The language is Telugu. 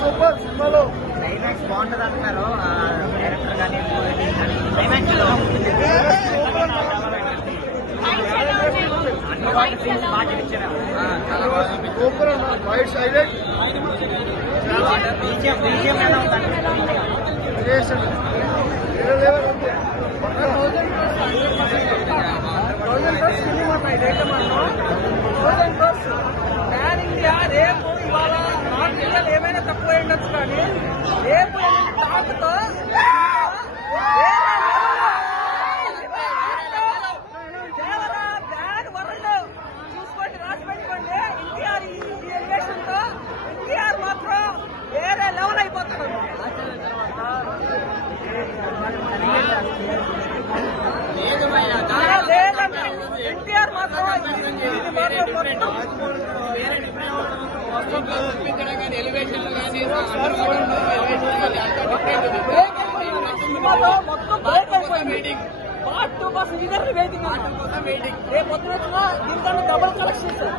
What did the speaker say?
సూపర్ సినిమాలో క్లైమాక్స్ బాగుంటది అంటున్నారు డైరెక్టర్ కానీ సూపర్ అన్న వైట్ హైలైట్ రేపు ఇవాళ 4 గంటలు ఏమైనా తక్కువ ఉండొచ్చు కానీ రేపు టాక్తో చూసుకోండి, రాసి పెట్టుకోండి. ఎన్టీఆర్ ఈ ఎలివేషన్ తో ఎన్టీఆర్ మాత్రం వేరే లెవెల్ అయిపోతాడు. ఎన్టీఆర్ మాత్రం సినిమాలో మొత్తం బ్రేక్ అయిపోయింది. పార్ట్ 2 కోసం ఇద్దరు వెయిటింగ్. రేపు మొత్తం దీనికన్నా డబుల్ కలెక్షన్ సార్.